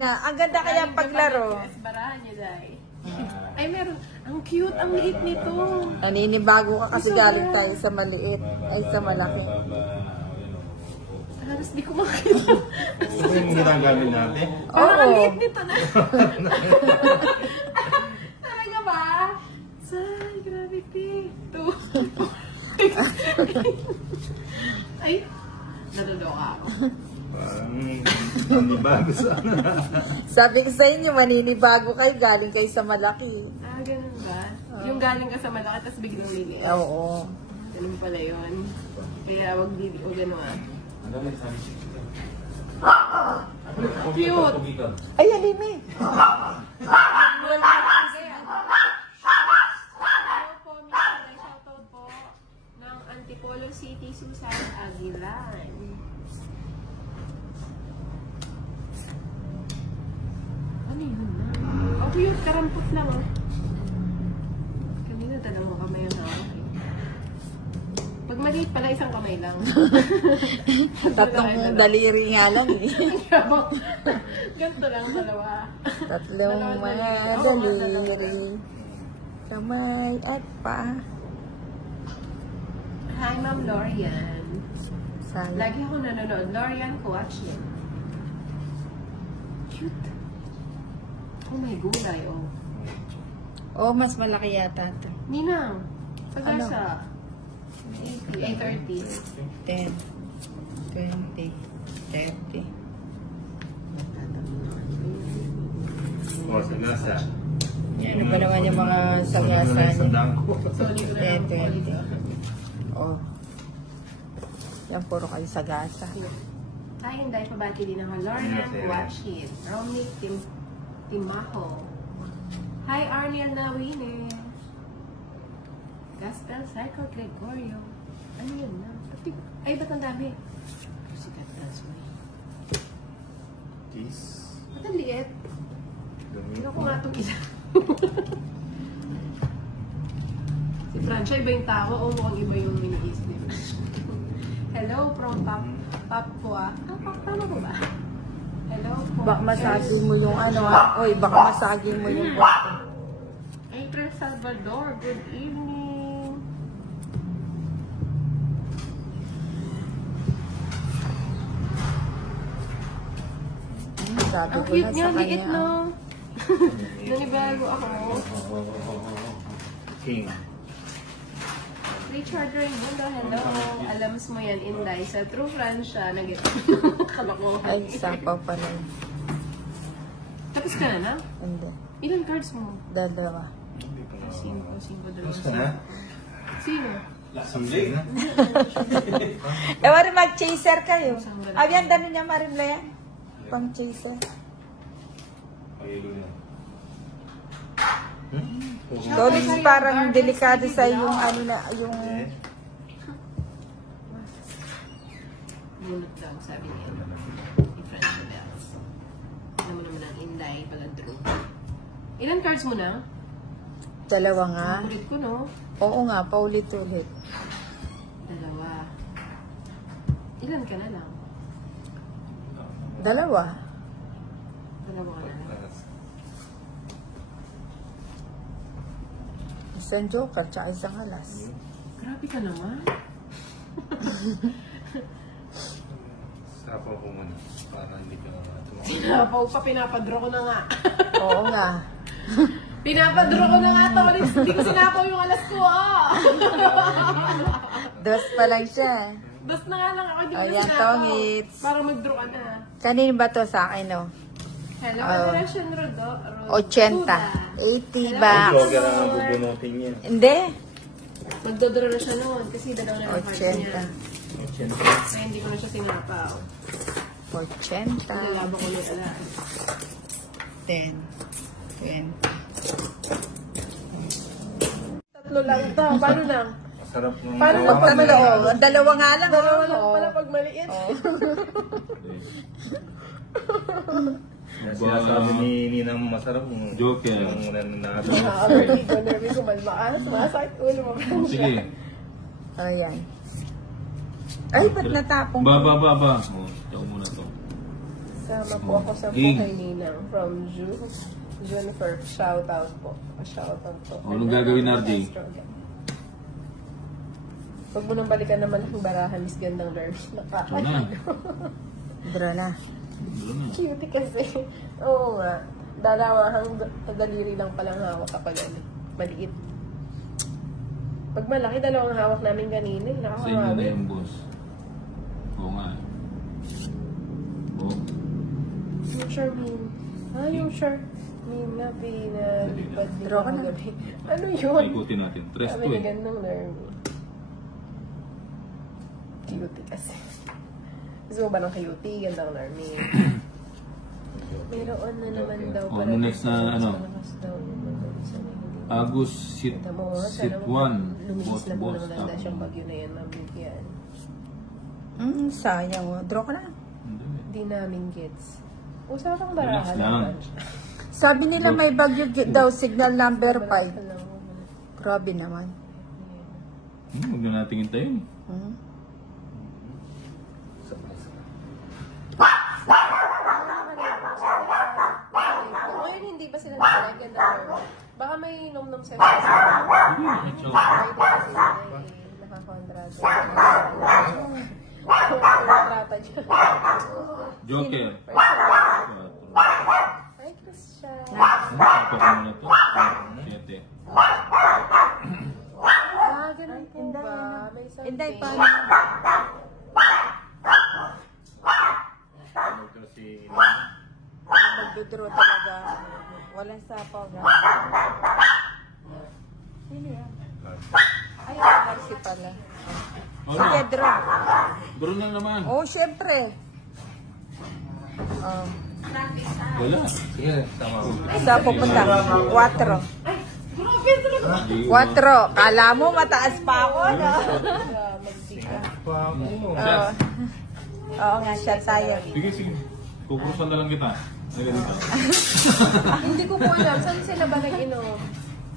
Ang ganda kaya paglaro. Barahan niyo, Day. Ay, meron. Ang cute, ang liit nito. Naninibago ka kasi galing tayo sa maliit. Ay, sa malaki. Halos di ko makita. Ito yung ginagamin natin? Parang ang liit nito na. Talaga ba? Say, grabe, Pito. Ay, nadudoka ako. Parang hindi bago sa Sabi ko sa inyo, maninibago kayo, galing kayo sa malaki. Ah, ganun ba? Yung galing ka sa malaki, tapos biglang liliit. Oo. Ganun pala yun. Kaya wag ano ah. Cute! Ay, alimi. Shoutout po ng Antipolo City, Susan Aguilan. Ano yun na? Oh, cute. Karampot lang oh. Kanina dalawang kamay yung hawak eh. Pag maliit pala, isang kamay lang. Tatlong daliri nga lang eh. Ganito lang, dalawa. Tatlong mga daliri. Kamay at pa. Hi, Ma'am Lorian. Sayang. Lagi ako nanonood. Lorian, watch it. Cute. Oh my gulay, oh. Oh, mas malaki yata ito. Ninang, Ano? pag-asa. 8:30. 10, 20, 30. O, sa gasa. Ano ba naman yung mga sagasa niya? Sorry, 10, 20. Oh. Yan, puro kayo sagasa. Hi, hindi. Pabati din ako. Lorian, watch it. Romney Timaho. Hi, Arniel Nawine. Gaspel Cycle Gregorio. Ano yun na? Ay, ba't ang dami? Sikat that's way. Cheese. Ba't ang liit? Hindi ko nga itong isa. Si Francia, iba yung tao o mukhang iba yung mini-isip. Hello, from Papua. Tama ko ba? Hello po. Baka masagin mo yung ano ha. Oy, baka masagin mo yung bote. April Salvador, good evening. Sabi Ang ko cute na niya, sa liit kanya. no. Nanibago ako. King. Richard Raimundo, hello. Alams mo yan, Inday. Sa True Francia, kalokohan. Ay, sapaw pa na yun. Tapos ka na? Hindi. Ilan cards mo? Dalawa. 5, 5, Gusto na? Sino? Lasambling na? Eh, wari mag-chaser kayo. Ayan, dano niya marimla yan. Pang-chaser. Payilo na. Tolix, parang delikado sa yung ano na, yung... Bunot lang, sabi niya. Yung French bells. Alam mo naman ang Inday, pala Drew. Ilan cards mo na? Dalawa nga. Ulit ko, no? Oo nga, paulit-ulit. Dalawa. Ilan ka na lang? Dalawa. Dalawa ka na lang. Isang joker, tsaka isang alas. Grabe ka naman. Sapaw ko muna. Para hindi ka tumakot. Sinapaw pa, pinapadraw ko na nga. Oo nga. Pinapadraw ko na nga, Toris. Hindi ko sinapaw yung alas ko, ah. Dos pa lang siya. Dos na nga lang ako, hindi ko Ayan, sinapaw. Tongits. Para mag-draw ka na. Kanino ba to sa akin, no? Hello, Direction Rodo. 80. 80 ba? Vlogger ang bubunutin niya. Hindi. Magdodraw na siya noon kasi dalawa na ang cards niya. 80. Kaya hindi ko na siya sinapaw. 80. Nilalabo ko ulit alas. 10. 20. Tatlo lang ito. Paano lang? Masarap nung... Paano Huwag tatlo. Dalawa nga lang. Dalawa lang Oo. pala pag maliit. Sinasabi ni Ninang masarap yung... Joker. Yung nananado. Nakakabili ko. Nervy ko malmaas. Masakit ulo mo. Sige. Ayan. Ay, ba't natapong? Ba. Oh, ito muna to. Sama po ako sa Ging. buhay ninang from Jennifer. Shoutout po. Shoutout po. Anong gagawin, RJ? Huwag mo nang balikan naman ang barahan, Miss Gandang Lurk. Nakakaligo. Draw na. Cute kasi. Oo nga. Dalawahang daliri lang palang hawak kapag maliit. Pag malaki, dalawang hawak namin kanina. Sa inyo na Nakakawawi. yung boss. Oo nga. Oo. Yung Charmaine. Yung Charmaine na pinalipad din Draw ka na. gabi. Ano yun? Ikutin natin. Tres Sabi to ni eh. Gandang Lurk. Cute kasi. Gusto mo ba ng cutie? Gandang Lurk. Mayroon na naman daw Oh, ano next na ano? Agus Sit 1. Luminis na po Boss. ng landas yung bagyo na yan, mabigyan. Sayang. Draw ka na. Hindi namin gets. Usapang Relax barahan lang. naman. Sabi nila may bagyo daw, signal number 5. Grabe naman. Huwag na natin hintayin. Hmm? Ngayon hindi ba sila nalagyan ng baka may nom-nom sa face. Ciao. Friday kasi nakakontrata. Kontrata dyan. Joker. Ay, Christian. Apa ko muna to? 7. Ganun po ba? May something. Inday, paano? Ano kasi Magdodraw talaga. Walang sapaw na. Sino yan? Ay, Marcy pala. Sige, draw. Bro na naman. Oh, syempre. Oh. Wala. sige, tama ko. Saan pupunta? 4. 4. Kala mo mataas pa ako, no? Oo. Oo nga, shot tayo. Sige, sige. Kukurusan na lang kita. Nagano ka. Hindi ko po alam. Saan sila ba nag-inom?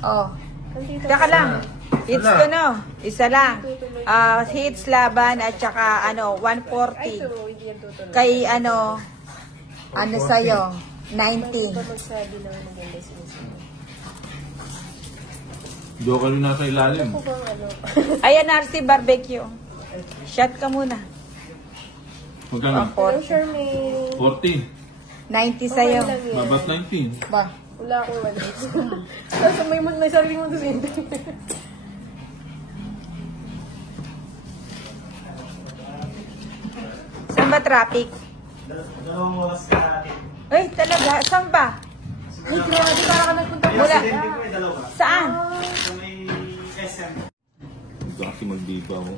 Oh. Nandito Teka ba? lang. Hits ko, no? Isa lang. Hits laban at saka, ano, Ay, 140. so, hindi yan tutuloy. Kay, ano sa'yo? Hindi 19. pa magsabi ng maganda sinusunod. Joker yung nasa ilalim. Ako bang ano? Ayan, RC Barbecue. Shot ka muna. Magkano? Hello, Charmaine. 40. 90 sa'yo. Okay lang yan. Babat 19. Ba? Wala akong wala. Tapos may sarili mo doon. Saan ba traffic? Dalawang oras ka natin. Ay, talaga. Saan ba? Ay, grabe, para ka nagpunta po. Wala. Presidente ko eh, dalawa. Saan? Sa may SM. Ito kasi magdiba ako.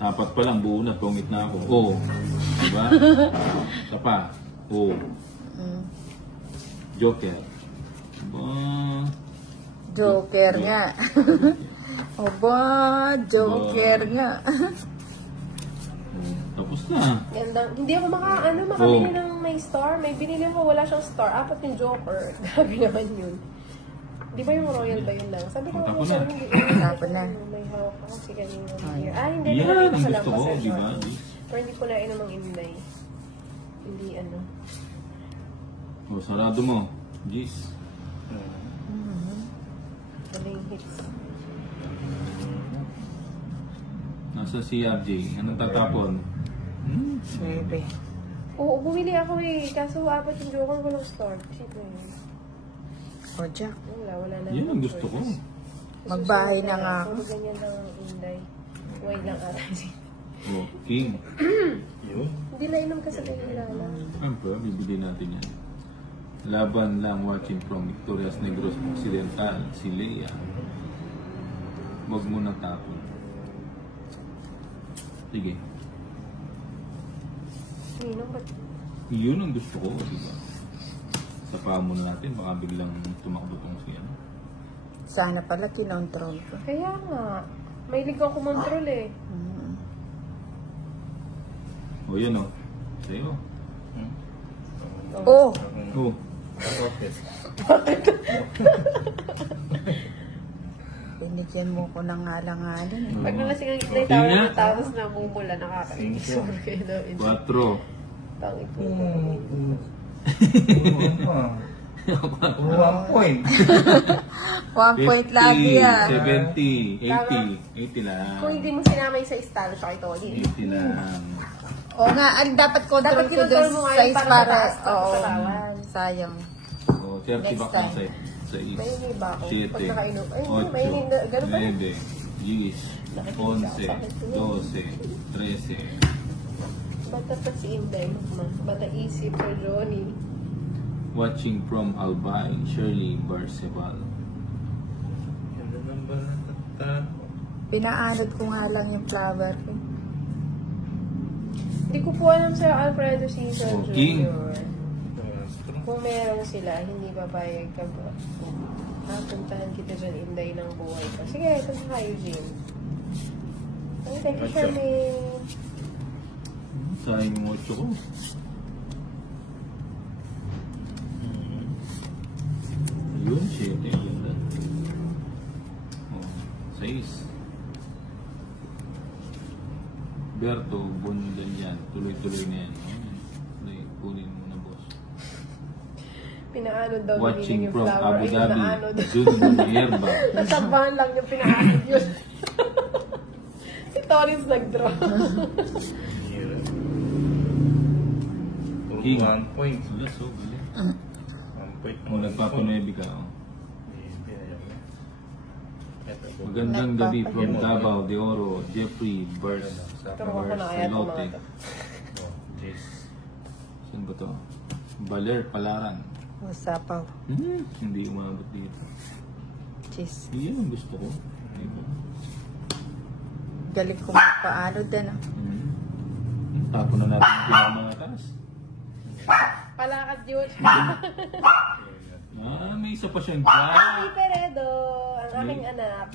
Apat pa lang, buo na, pungit na ako. Oo. Diba? Isa pa. Oo. Joker. Diba? Joker nga. Oba, Joker nga. Tapos na. Gandang, hindi ako makabili ng may star. May binili ako, wala siyang star. 4 yung Joker. Grabe naman yun. Di ba yung Royal ba yun lang? Sabi ko, Tapos sabi na. ko, Tapos na. may hawak ako kasi kanina. Hindi Yan, ko ang sa gusto ko, lampas. di ba? Pero hindi ko na inamang inday. Hindi ano. O, sarado mo. Jeez. Daling hits. Nasa si RJ. Anong tatapon? Bebe. Oo, bumili ako eh. Kaso 4 yung Joker, walang star. Sino yun? O, Jack. Wala na. Yan ang gusto ko. Magbahay na nga ako. Puro ganyan lang ang inday. Wait lang ata. O, King. Yun. Hindi na inom kasi tayo kilala. Siyempre, bibili natin yan. Laban lang watching from Victorias Negros Occidental, si Lea. Huwag mo nang tapon. Sige. Inom ba't? Yun ang gusto ko, di ba? Sa pamo natin, baka biglang tumakbo tong siya. Sana pala kinontrol ko. Kaya nga. May ligaw kumontrol eh. O, yan o. Sa'yo. Oh! O. Bakit? Binigyan mo ko ng ngalang-ngalan eh. Pag nalasing ang inday, Tingnan. tapos namumula, nakakainis. 4. Pangit mo. Puro 1 point. 1 point lagi ah. 70, 80 lang. Kung hindi mo sinamay sa style siya kay Tony. 80 lang. O nga, ang dapat control Dapat ko kinontrol dun mo nga size yung para para. mataas ka Oo. sa katawan. Sayang. O, 30 Next back time. sa is. May hindi ba ako? 7, Pag nakainom. Ay, 8, may hindi. Ganun pa rin. 9, 10, 11, 12, 13. Bata pa si Inday mo. Bata isip for Johnny. Watching from Albay, Shirley Barcebal. Yan na lang ba natatalo? Pinaanod ko nga lang yung flower ko. Hindi ko po alam sa Alfredo Season Oh, King. Jr. Kung meron sila, hindi babayag ka ba? Puntahan kita dyan, Inday ng buhay ko. Sige, ito sa kayo, Jim. Ay, thank you, Charmaine. Sayang yung 8 ko. Yun, 7. Yun. Oh, 6. Berto, bundan yan. Tuloy-tuloy na yan. Ayan. Kunin mo na, boss. Pinaanod daw Watching yung from flower. Abu Ay, Dhabi, pinaanod. June Hierba. Natambahan lang yung pinaanod yun. Si Torres nag-draw. Puro King. 1 point. Wala, so galing. 1 point. Kung nagpapanuebi ka, oh. Magandang gabi from Davao de Oro, Jeffrey Burst. Turo ko na kaya ito mga to. Saan ba to? Baler, Palaran. Usapaw. Hindi umabot dito. Cheese. Iyan ang gusto ko. Ito. Galing ko magpaano din ah. Tapo na natin yung pinamataas. Palakad yun. May isa pa siyang dyan. Si Peredo, ang aking anak.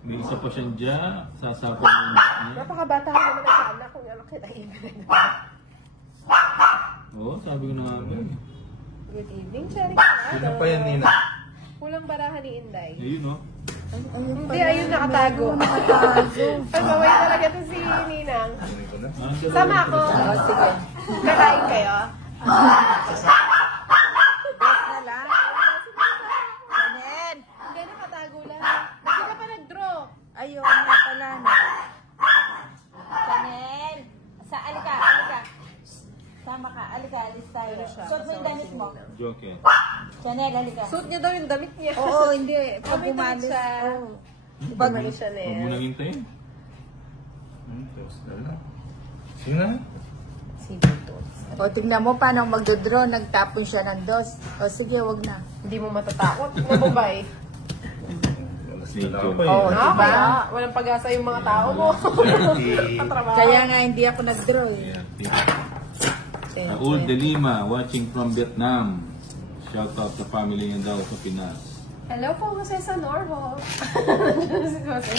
May isa pa siyang dyan. Sasapaw yung niya. Napakabata ka naman sa anak kung anak kita Peredo. Oo, sabi ko na nga ba. Good evening, Cherry. Sino pa yan, Nina? Kulang barahan ni Inday. Ayun, no? Hindi, ayun nakatago. Pagkaway talaga ito si Ninang. Kunin ko na. Sama ako. O, sige. Kakain kayo. Best na lang. Chanel. Hindi, nakatago lang. Hindi ka pa nag-draw. Ayun nga pala. No? Chanel. Alika. Sama ka. Alika, alis tayo. Suot mo yung damit mo. Joke. Chanel, alika. Suot niya daw yung damit niya. Oo, hindi. Pag May damit umalis. siya. Oo. Pag siya na Huwag mo yan. nang hintayin. Close na lang. Sino na? O, tingnan mo paano magdodraw. Nagtapon siya ng dos. O, sige, wag na. Hindi mo matatakot. Nababay. Alas Medyo. na lang ako Oo. eh. Diba? Kaya walang pag-asa yung mga tao mo. 30. Katrabaho. Kaya nga hindi ako nagdraw eh. Yeah. Raul De Lima, watching from Vietnam. Shout out sa family niya daw sa Pinas. Hello po, Jose sa Norho. Si Jose.